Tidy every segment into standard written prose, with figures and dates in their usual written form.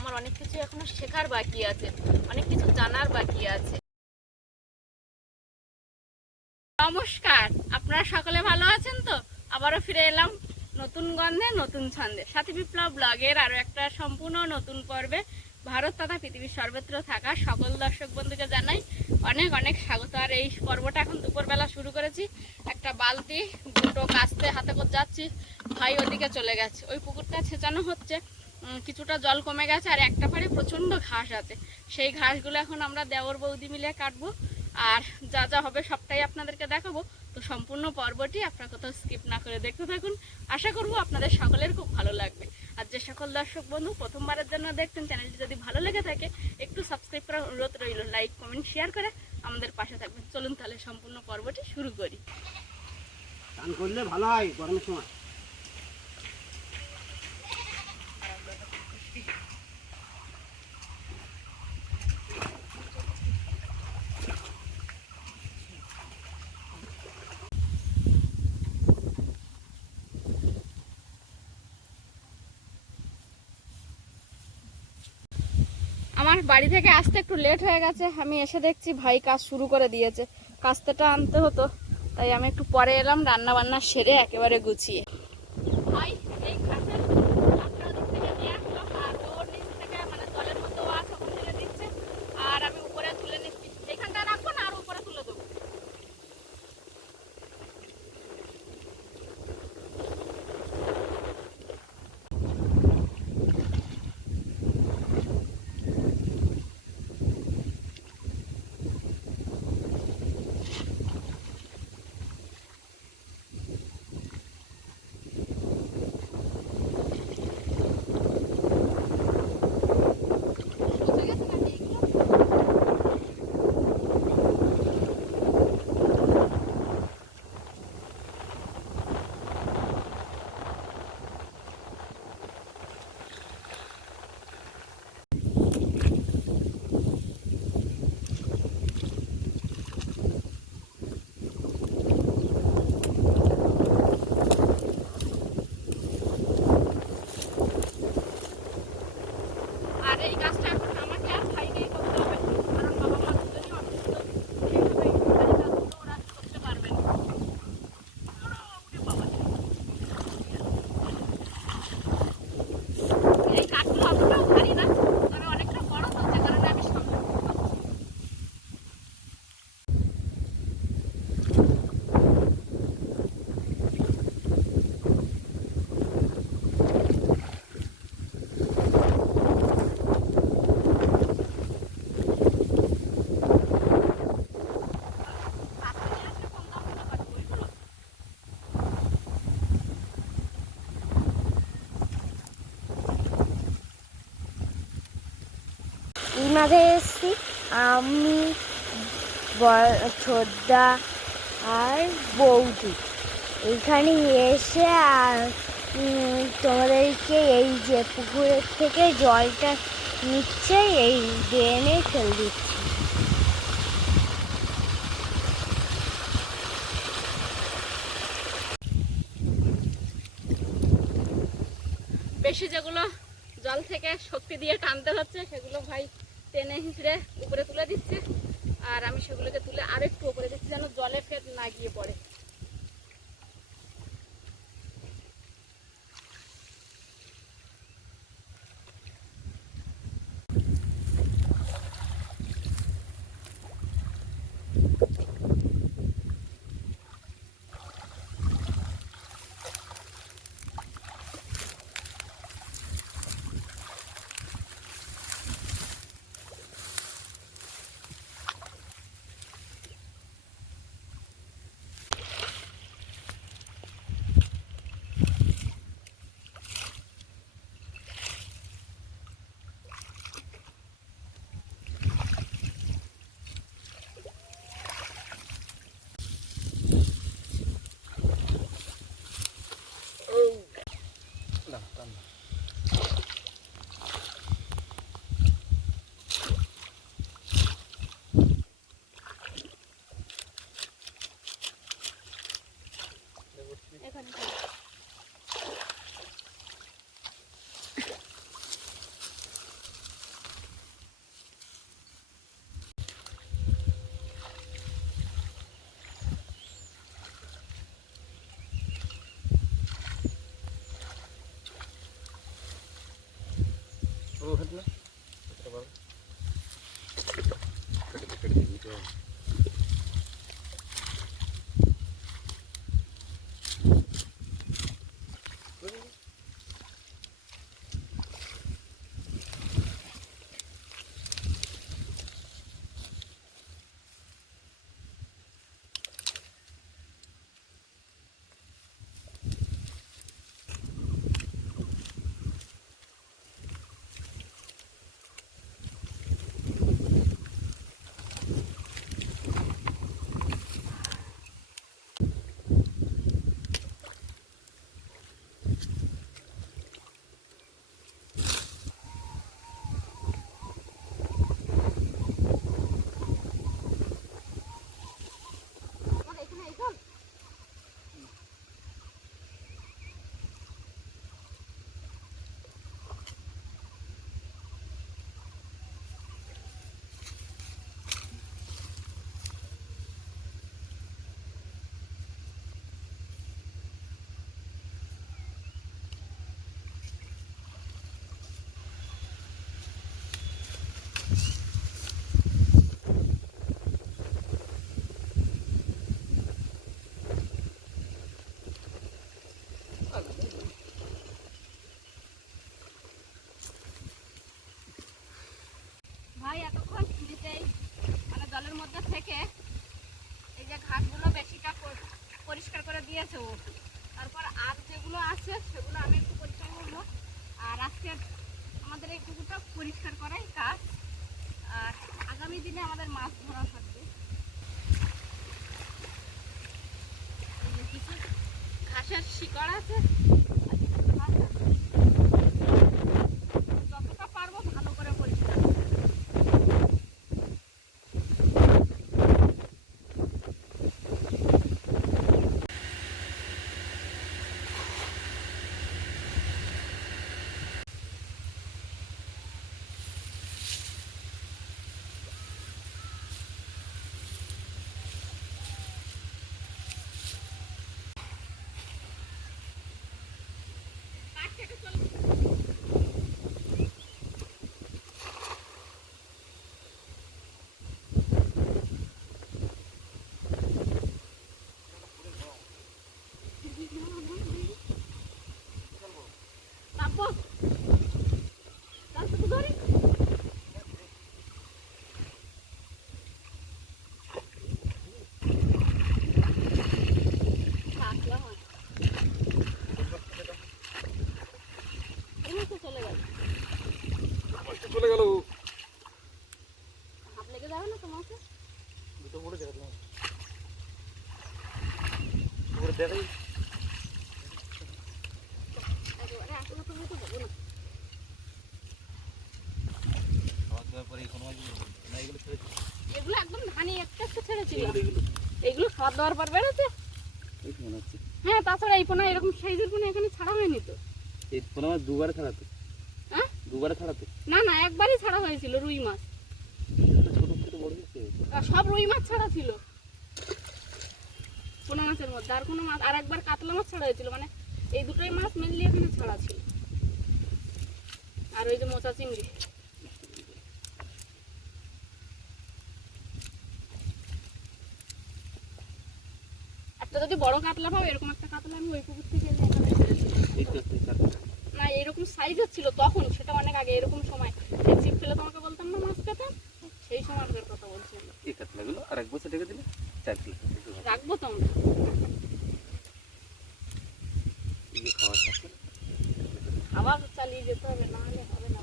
আমার অনেক কিছু এখনো শেখার বাকি আছে, অনেক কিছু জানার বাকি আছে। নমস্কার, আপনারা সকলে ভালো আছেন তো? আবারও ফিরে এলাম নতুন গন্ধে নতুন ছন্দে সাথী বিপ্লব ব্লগের আরো একটা সম্পূর্ণ নতুন পর্বে। ভারত তথা পৃথিবীর সর্বত্র থাকা সকল দর্শক বন্ধুকে জানাই অনেক অনেক স্বাগত। আর এই পর্বটা এখন দুপুরবেলা শুরু করেছি। একটা বালতি দুটো কাস্তে হাতে করে যাচ্ছি, ভাই ওদিকে চলে গেছে, ওই পুকুরটা ছেঁচানো হচ্ছে, কিছুটা জল কমে গেছে আর একটা পাড়ে প্রচণ্ড ঘাস আছে। সেই ঘাসগুলো এখন আমরা দেওর বৌদি মিলে কাটবো, আর যা যা হবে সবটাই আপনাদেরকে দেখাবো। তো সম্পূর্ণ পর্বটি আপনারা কোথাও স্কিপ না করে দেখতে থাকুন, আশা করব আপনাদের সকলের খুব ভালো লাগবে। আর যে সকল দর্শক বন্ধু প্রথমবারের জন্য দেখছেন, চ্যানেলটি যদি ভালো লেগে থাকে একটু সাবস্ক্রাইব করার অনুরোধ রইল, লাইক কমেন্ট শেয়ার করে আমাদের পাশে থাকবেন। চলুন তাহলে সম্পূর্ণ পর্বটি শুরু করি। স্নান করলে ভালো হয় গরমের সময়। আমার বাড়ি থেকে আসতে একটু লেট হয়ে গেছে, আমি এসে দেখছি ভাই কাজ শুরু করে দিয়েছে। কাস্তেটা আনতে হতো, তাই আমি একটু পরে এলাম রান্না বান্না সেরে একেবারে গুছিয়ে। ভাই এই ঘাসের আপনার দিক থেকে নিয়ে আসলো, আর ওর নিচ থেকে মানে জলের মতো আছে ওখান থেকে দিচ্ছে, আর আমি উপরে তুলে নিচ্ছি। এখানটা রাখবো না, আর উপরে তুলে দেবো। আর এই কাজটা এখন আমাকে আর ভাইকেই করতে হবে, কারণ বাবা মা দুজনেই অসুস্থ, সেই সময় বাড়ির কাজগুলো ওরা করতে পারবে না। এই কাঠগুলো অতটাও ভারী না, তবে অনেকটা বড় তো, যে কারণে আমি সামনে এই মাঝে এসেছি আমি, ছোদ্দা আর বৌদি। এইখানে এসে আর তোমাদেরকে এই যে পুকুরের থেকে জলটা নিচ্ছে এই ড্রেনে ফেলে দিচ্ছি। বেশি যেগুলো জল থেকে শক্তি দিয়ে টানতে হচ্ছে সেগুলো ভাই টেনে হিঁচড়ে উপরে তুলে দিচ্ছে, আর আমি সেগুলোকে তুলে আরেকটু উপরে দিচ্ছি যেন জলে ফের না গিয়ে পড়ে। ভাই এতক্ষণ নিচেই মানে জলের মধ্যে থেকে এই যে ঘাসগুলো বেশিটা পরিষ্কার করে দিয়েছে ও। তারপর আর যেগুলো আছে সেগুলো আমি একটু পরিষ্কার করবো। আর আজকে আমাদের এই পুকুরটা পরিষ্কার করাই কাজ। আর আগামী দিনে আমাদের মাছ ধরা থাকবে। এই যে কিছু ঘাসের শিকড় আছে, যতটা পারবো ভালো করে পরিষ্কার করবো। চলে গেল হাত লেগে যাবে না তোমাকে? দুটো পড়ে যাবে তোমার দেখাই একেবারে আসলে তুমি তো দেবো না। এগুলো একদম ধানি একটা একটা ছেড়েছিল। এগুলো খাওয়া দাওয়ার পর বেরোচ্ছে। হ্যাঁ, তাছাড়া এই পোনা এরকম সাইজের পোনা এখানে ছাড়া হয়নি তো। এই পোনা মাছ দুবারে ছাড়াতে, হ্যাঁ দুবারে ছাড়াতে না না, একবারই ছাড়া হয়েছিল রুই মাছ। ছোট ছোট বড় হয়েছে সব রুই মাছ ছাড়া ছিল পোনা মাছের মধ্যে। আর কোনো মাছ, আর একবার কাতলা মাছ ছাড়া হয়েছিল। মানে এই দুটোই মাছ মেনলি এখানে ছাড়া ছিল। আর ওই যে মোচা চিংড়ি। একটা যদি বড় কাতলা পাও, এরকম একটা কাতলা আমি ওই পুকুর থেকে এনে এখানে ছেড়েছিলাম। না, এরকম সাইজের ছিল তখন, সেটা অনেক আগে। এরকম সময় ছিপ ফেলে তোমাকে বলতাম না মাছ পেতাম, সেই সময়কার কথা বলছি। এই কাতলাগুলো আর এক বছর রেখে দিলে 4 কিলো রাখবো তো আমরা। আবার চালিয়ে যেতে হবে, না হলে হবে না।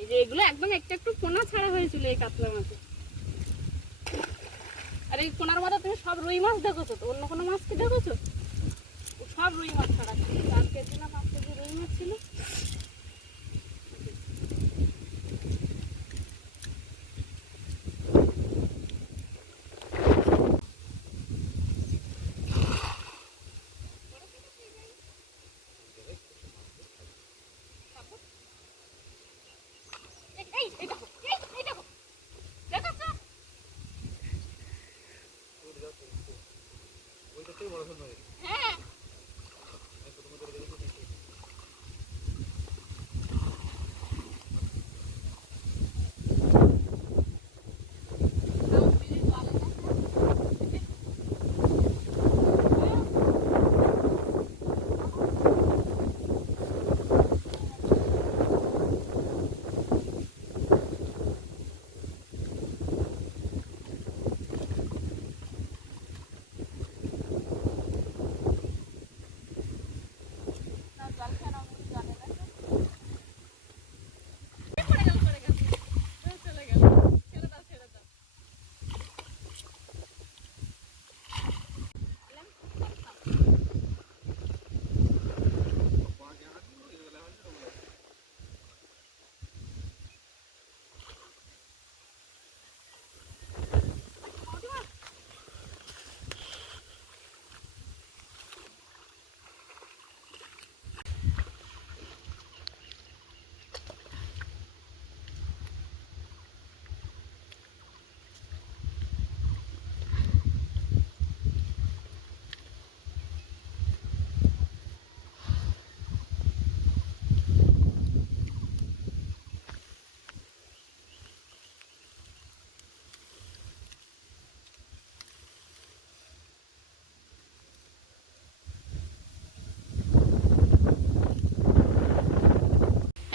এই যে এগুলো একদম একটু একটু পোনা ছাড়া হয়েছিল এই কাতলা মাছে। আর এই পোনার মধ্যে তুমি সব রুই মাছ দেখেছো তো? অন্য কোনো মাছ কি দেখেছো? সব রুই মাছ ছাড়া ছিল। 4 কেজি না 5 কেজি রুই মাছ ছিল।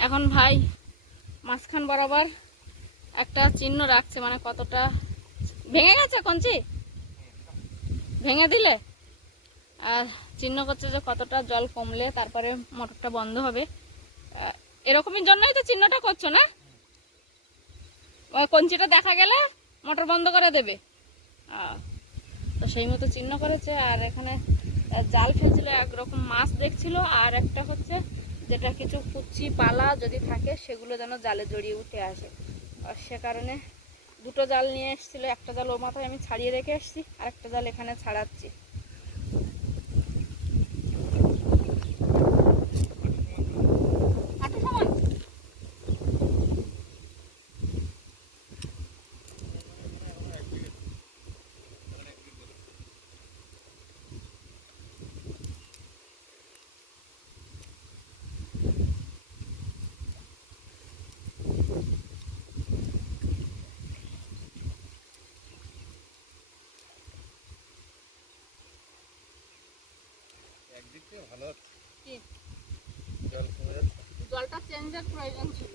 এখন ভাই মাঝখান বরাবর একটা চিহ্ন রাখছে, মানে কতটা ভেঙে গেছে কঞ্চি, ভেঙে দিলে আর চিহ্ন করছে যে কতটা জল কমলে তারপরে মোটরটা বন্ধ হবে। এরকমই জন্যই তো চিহ্নটা করছো না? ওই কঞ্চিটা দেখা গেলে মোটর বন্ধ করে দেবে। তো সেই মতো চিহ্ন করেছে। আর এখানে জাল ফেলছিল, একরকম মাছ দেখছিল, আর একটা হচ্ছে যেটা কিছু কুচি পালা যদি থাকে সেগুলো যেন জালে জড়িয়ে উঠে আসে। আর সে কারণে দুটো জাল নিয়ে এসেছিলো, একটা জাল ওর মাথায় আমি ছাড়িয়ে রেখে এসেছি, আর একটা জাল এখানে ছাড়াচ্ছি। কি? জলটা চেঞ্জের প্রয়োজন ছিল।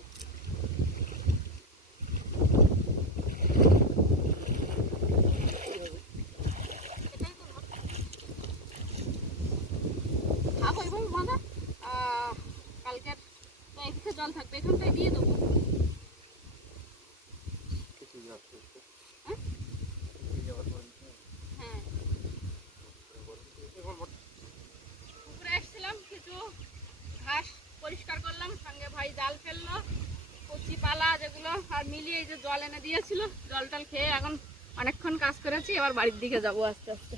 কালকে তো এদিকে জল থাকবে, এখানটায় দিয়ে দেবো। হ্যাঁ, পুকুরে এসেছিলাম, কিছু ঘাস পরিষ্কার করলাম, সঙ্গে ভাই জাল ফেললো, কচি পালা যেগুলো আর মিলিয়ে এই যে জল এনে দিয়েছিল, জল টল খেয়ে এখন অনেকক্ষণ কাজ করেছি। এবার বাড়ির দিকে যাবো আস্তে আস্তে।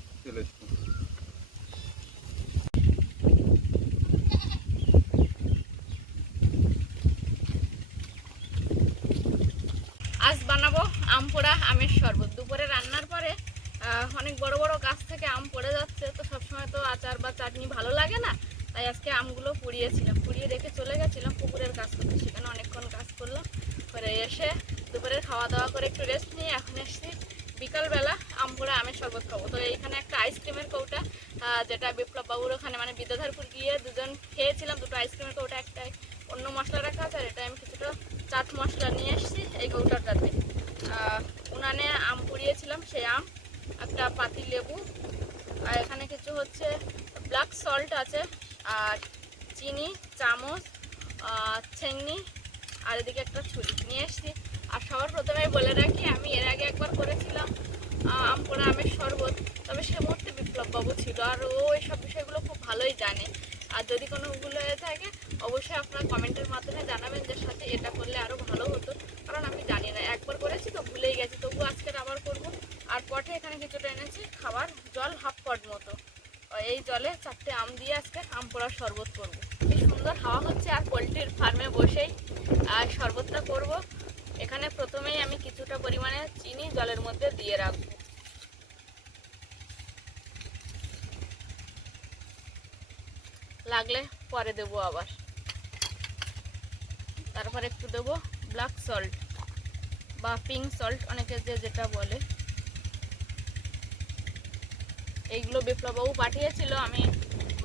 আজ বানাবো আম পোড়া, আমের শরবত। দুপুরে রান্নার পরে অনেক বড় বড় গাছ থেকে আম পড়ে যাচ্ছে, তো সবসময় তো আচার বা চাটনি ভালো লাগে না, তাই আজকে আমগুলো পুড়িয়েছিলাম, পুড়িয়ে রেখে চলে গেছিলাম পুকুরের কাজ করতে। সেখানে অনেকক্ষণ কাজ করলাম, করে এসে দুপুরের খাওয়া দাওয়া করে একটু রেস্ট নিয়ে এখন এসেছি বিকালবেলা আম পোড়া আমের শরবত খাবো। তো এইখানে একটা আইসক্রিমের কৌটা, যেটা বিপ্লব বাবুর ওখানে মানে বিদ্যাধরপুর গিয়ে দুজন খেয়েছিলাম, দুটো আইসক্রিমের কৌটা, একটা অন্য মশলা রাখা আছে, আর এটা আমি কিছুটা চাট মশলা নিয়ে এসেছি এই কৌটাটাতে। উনানে আম পুড়িয়েছিলাম, সেই আম, একটা পাতি লেবু, আর এখানে কিছু হচ্ছে ব্ল্যাক সল্ট আছে, আর চিনি, চামচ, ছেঙ্গনি, আর এদিকে একটা ছুরি নিয়ে এসেছি। আর সবার প্রথমে বলে রাখি, আমি এর আগে একবার করেছিলাম আম পোড়া আমের শরবত, তবে সে মুহূর্তে বিপ্লববাবু ছিল, আর ও এইসব বিষয়গুলো খুব ভালোই জানে। আর যদি কোনো ভুল হয়ে থাকে অবশ্যই আপনারা কমেন্টের মাধ্যমে জানাবেন যে সাথে এটা করলে আরও ভালো হতো, কারণ আমি জানি না, একবার করেছি তো ভুলেই গেছি, তবু আজকে আবার করব। আর পটে এখানে কিছুটা এনেছি খাবার জল, হাফ পট মতো, এই জলে 4টে আম দিয়ে আজকে আম পোড়ার শরবত করব। কি সুন্দর হাওয়া হচ্ছে, আর পোলট্রির ফার্মে বসেই আর শরবতটা করব। এখানে প্রথমেই আমি কিছুটা পরিমাণে চিনি জলের মধ্যে দিয়ে রাখবো, লাগলে পরে দেবো আবার। তারপর একটু দেবো ব্ল্যাক সল্ট বা পিঙ্ক সল্ট, অনেকে যেটা বলে। এইগুলো বিপ্লববাবু পাঠিয়েছিল, আমি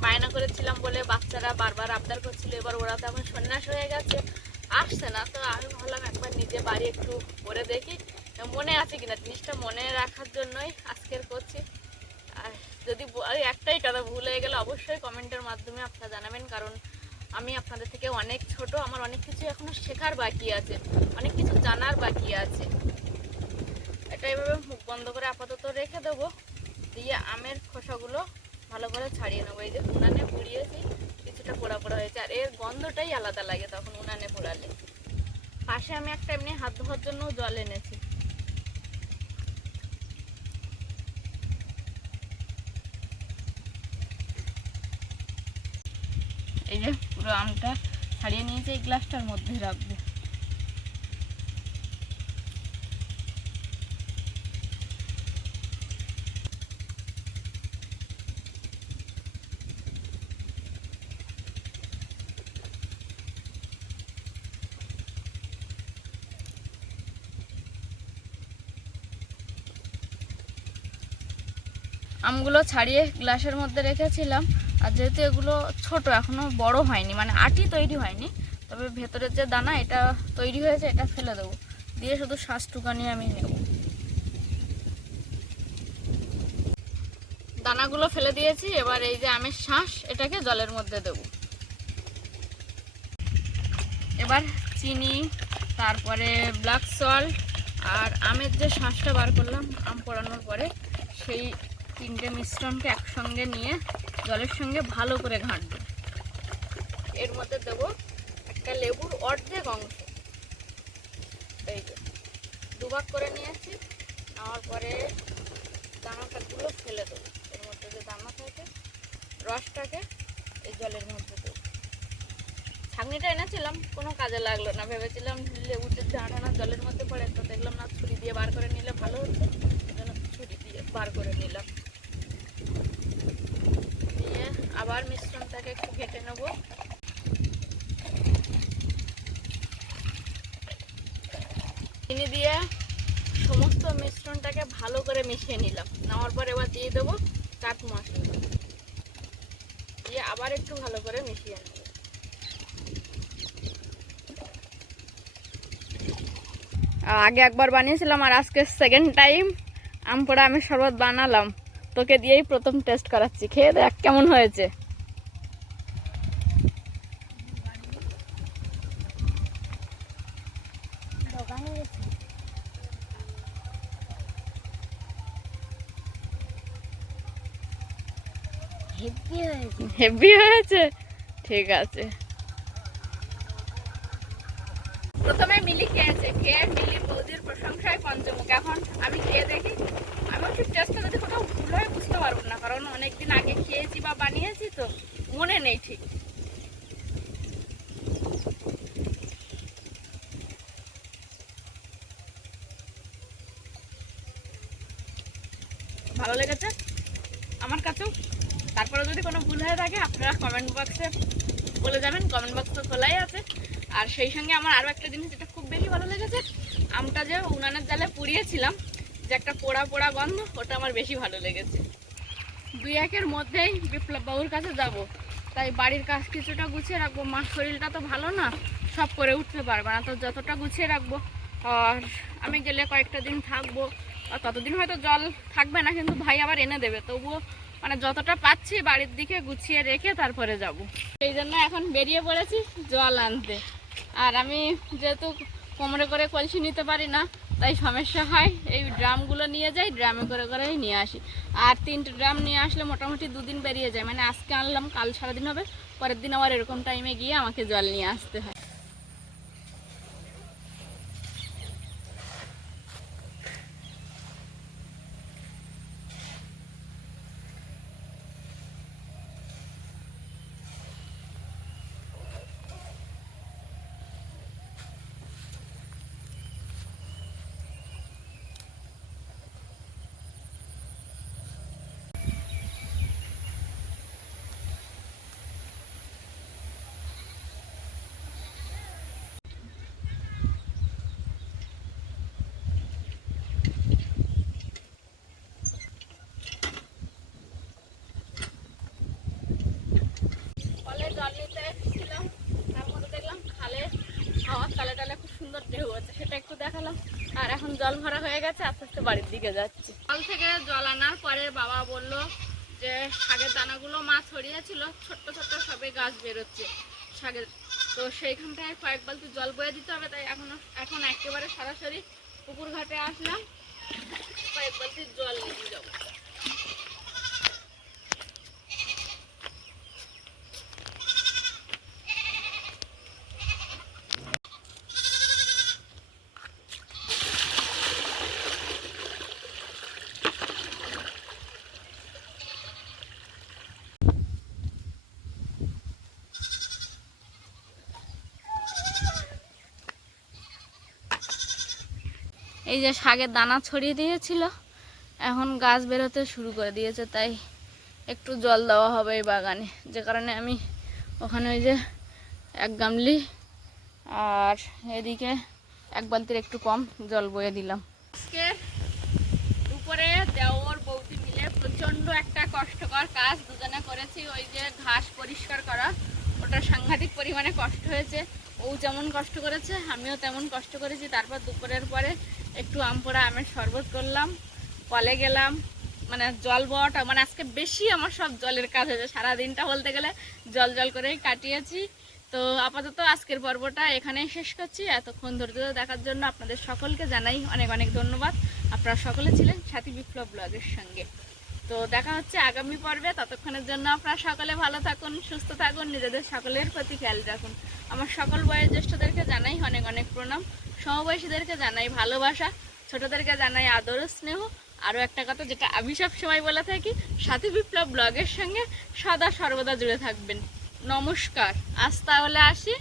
বায়না করেছিলাম বলে বাচ্চারা বারবার আবদার করছিল। এবার ওরা তো এখন সন্ন্যাস হয়ে গেছে, আসছে না, তো আমি ভাবলাম একবার নিজে বাড়ি একটু করে দেখি মনে আছে কিনা। জিনিসটা মনে রাখার জন্যই আজকের করছি। আর যদি একটাই কথা ভুল হয়ে গেলে অবশ্যই কমেন্টের মাধ্যমে আপনারা জানাবেন, কারণ আমি আপনাদের থেকে অনেক ছোট, আমার অনেক কিছু এখনো শেখার বাকি আছে, অনেক কিছু জানার বাকি আছে। এটা এভাবে মুখ বন্ধ করে আপাতত রেখে দেবো, দিয়ে আমের খোসাগুলো ভালো করে ছাড়িয়ে নেবো। এই যে উনানে পুড়িয়েছি, কিছুটা পোড়া পোড়া হয়েছে, আর এর গন্ধটাই আলাদা লাগে তখন উনানে পোড়ালে। পাশে আমি একটা এমনি হাত ধোয়ার জন্য জল এনেছি। এই যে পুরো আমটা ছাড়িয়ে নিয়েছি, এই গ্লাসটার মধ্যে রাখবো। আমগুলো ছাড়িয়ে গ্লাসের মধ্যে রেখেছিলাম, আর যেহেতু এগুলো ছোট, এখনো বড় হয়নি, মানে আটি তৈরি হয়নি, তবে ভেতরের যে দানা এটা তৈরি হয়েছে এটা ফেলে দেবো, দিয়ে শুধু শ্বাসটুকানি আমি নেব। দানাগুলো ফেলে দিয়েছি, এবার এই যে আমের শাঁস এটাকে জলের মধ্যে দেব। এবার চিনি, তারপরে ব্ল্যাক সল্ট আর আমের যে শাঁসটা বার করলাম আম পোড়ানোর পরে, সেই তিনটে মিশ্রণকে একসঙ্গে নিয়ে জলের সঙ্গে ভালো করে ঘাঁটবো। এর মধ্যে দেব একটা লেবুর অর্ধেক অংশ, এই যে দুভাগ করে নিয়েছি। নেওয়ার পরে দানাটাগুলো ফেলে দেবো, এর মধ্যে যে দানা থাকে রসটাকে এই জলের মধ্যে দেবো। ছাঁকনিটা এনেছিলাম, কোনো কাজে লাগলো না, ভেবেছিলাম লেবুতে দানা জলের মধ্যে পড়ে, তো দেখলাম না ছুরি দিয়ে বার করে নিলে ভালো হচ্ছে, সেজন্য ছুরি দিয়ে বার করে নিলাম। দিয়ে আবার মিশ্রণটাকে একটু ঘেটে নেব। চিনি দিয়ে সমস্ত মিশ্রণটাকে ভালো করে মিশিয়ে নিলাম। নেওয়ার পর এবার দিয়ে দেবো চাট মশলা, দিয়ে আবার একটু ভালো করে মিশিয়ে নেব। আগে একবার বানিয়েছিলাম আর আজকে সেকেন্ড টাইম আম পোড়া আমের শরবত বানালাম। তোকে দিয়েই প্রথম টেস্ট করাচ্ছি, খেয়ে দেখ কেমন হয়েছে। হেভি হয়েছে, ঠিক আছে। প্রথমে মিলি খেয়েছে, খেয়ে মিলির বৌদির প্রশংসায় পঞ্চমুখ। এখন আমি খেয়ে দেখি, আমি একটু টেস্টটা যদি কোথাও ভুল হয় বুঝতে পারবো না, কারণ অনেকদিন আগে খেয়েছি বা বানিয়েছি তো মনে নেই ঠিক। ভালো লেগেছে আমার কাছেও। তারপরে যদি কোনো ভুল হয়ে থাকে আপনারা কমেন্ট বক্সে বলে যাবেন, কমেন্ট বক্স তো খোলাই আছে। আর সেই সঙ্গে আমার আরও একটা জিনিস যেটা খুব বেশি ভালো লেগেছে, আমটা যে উনানের জালে পুড়িয়েছিলাম, যে একটা পোড়া পোড়া গন্ধ, ওটা আমার বেশি ভালো লেগেছে। 2-1-এর মধ্যেই বিপ্লব বাবুর কাছে যাব, তাই বাড়ির কাজ কিছুটা গুছিয়ে রাখবো। মার শরীরটা তো ভালো না, সব করে উঠতে পারবে না, তো যতটা গুছিয়ে রাখবো। আর আমি গেলে কয়েকটা দিন থাকবো, আর ততদিন হয়তো জল থাকবে না, কিন্তু ভাই আবার এনে দেবে। তবুও মানে যতটা পাচ্ছি বাড়ির দিকে গুছিয়ে রেখে তারপরে যাব। সেই জন্য এখন বেরিয়ে পড়েছি জল আনতে। আর আমি যেহেতু কোমরে করে কলসি নিতে পারি না, তাই সমস্যা হয়, এই ড্রামগুলো নিয়ে যাই, ড্রামে করে করেই নিয়ে আসি। আর 3টে ড্রাম নিয়ে আসলে মোটামুটি 2 দিন বেরিয়ে যায়। মানে আজকে আনলাম, কাল সারাদিন হবে, পরের দিন আবার এরকম টাইমে গিয়ে আমাকে জল নিয়ে আসতে হয়। কলে জল নিতে এসেছিলাম, তার মধ্যে দেখলাম খালে হাওয়ার তালে তালে খুব সুন্দর ঢেউ আছে, সেটা একটু দেখালাম। আর এখন জল ভরা হয়ে গেছে, আস্তে আস্তে বাড়ির দিকে যাচ্ছি। কল থেকে জল আনার পরে বাবা বলল যে শাকের দানাগুলো মা ছড়িয়েছিল, ছোট্ট ছোট্ট সবে গাছ বেরোচ্ছে শাকের, তো সেইখানটায় কয়েক বালতি জল বয়ে দিতে হবে। তাই এখন একেবারে সরাসরি পুকুর ঘাটে আসলাম, কয়েক বালতি জল নিয়ে যাবো। এই যে শাকের দানা ছড়িয়ে দিয়েছিল, এখন গাছ বেরোতে শুরু করে দিয়েছে, তাই একটু জল দেওয়া হবে এই বাগানে। যে কারণে আমি ওখানে ওই যে 1 গামলি আর এদিকে 1 বালতির একটু কম জল বয়ে দিলাম। আজকে দুপুরে দেওর বৌদি মিলে প্রচণ্ড একটা কষ্টকর কাজ দুজনে করেছি। ওই যে ঘাস পরিষ্কার করা, ওটা সাংঘাতিক পরিমাণে কষ্ট হয়েছে। ও ও যেমন কষ্ট করেছে আমিও তেমন কষ্ট করেছি। তারপর দুপুরের পরে একটু আম পোড়া আমের শরবত করলাম, কলে গেলাম, মানে জল বওয়াটা মানে আজকে বেশি আমার সব জলের কাজ হয়েছে। সারাদিনটা বলতে গেলে জল জল করেই কাটিয়েছি। তো আপাতত আজকের পর্বটা এখানেই শেষ করছি। এতক্ষণ ধৈর্য ধরে দেখার জন্য আপনাদের সকলকে জানাই অনেক অনেক ধন্যবাদ। আপনারা সকলে ছিলেন সাথী বিপ্লব ব্লগের সঙ্গে। তো দেখা হচ্ছে আগামী পর্বে। ততক্ষণের জন্য আপনারা সকলে ভালো থাকুন, সুস্থ থাকুন, নিজেদের সকলের প্রতি খেয়াল রাখুন। আমার সকল বয়োজ্যেষ্ঠদেরকে জানাই অনেক অনেক প্রণাম, সমবয়সীদেরকে জানাই ভালোবাসা, ছোটদেরকে জানাই আদর ও স্নেহ। আরও একটা কথা যেটা আমি সব সময় বলে থাকি, সাথী বিপ্লব ব্লগের সঙ্গে সদা সর্বদা জুড়ে থাকবেন। নমস্কার, আজ তাহলে আসি।